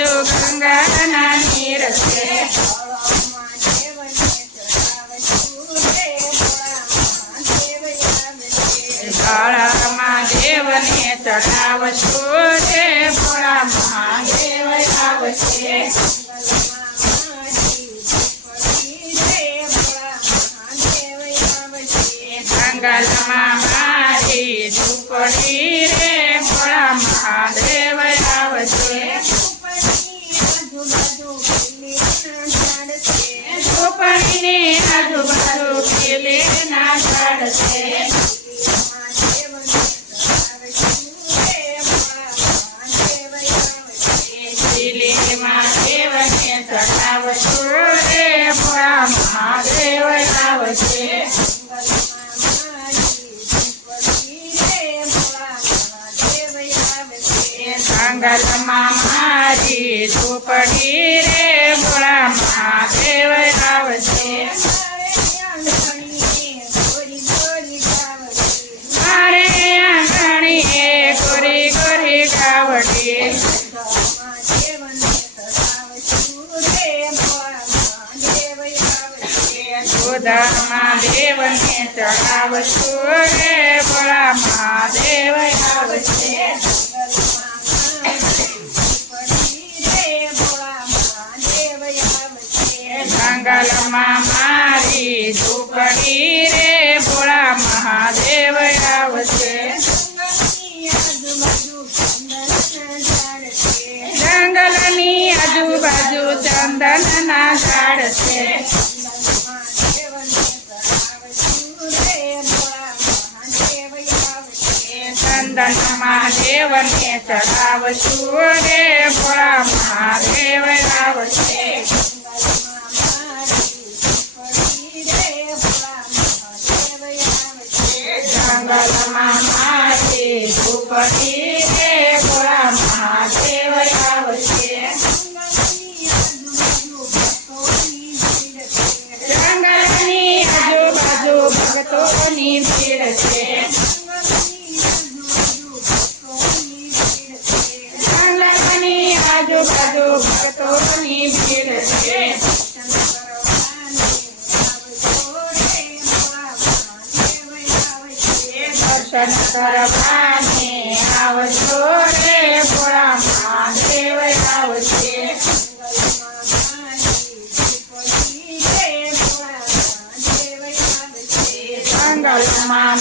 બાજુ ગંગાના નીર છે કાળામાં દેવને ચડાવશું રે ભોળા મહાદેવ આવશે જંગલમાં મારી ઝૂંપડી રે ભોળા મહાદેવ આવશે ઝૂંપડીની આજુબાજુ કેલીના ઝાડ છે ચડાવશું રે ભોળા મહાદેવ આવશે જંગલમાં મારી ઝૂંપડી રે ભોળા મહાદેવ આવશે મારે આંગણીએ ગોરી ગોરી ગાવડી ગોદામાં દેવને ચડાવશું રે ભોળા મહાદેવ આવશે જંગલમાં મારી ઝૂંપડી રે ભોળા મહાદેવ આવશે જંગલની આજુબાજુ ચંદનના ઝાડ છે ચંદનમાં દેવને ચડાવશું રે ભોળા મહાદેવ આવશે જંગલમાં મારી ઝૂંપડી રે ભોળા મહાદેવ આવશે જંગલની આજુબાજુ ભક્તોની ભીડ છે જંગલની આજુબાજુ ભક્તોની ભીડ છે દર્શન કરવાને આવજો રે ભોળા મહાદેવ આવશે જંગલમાં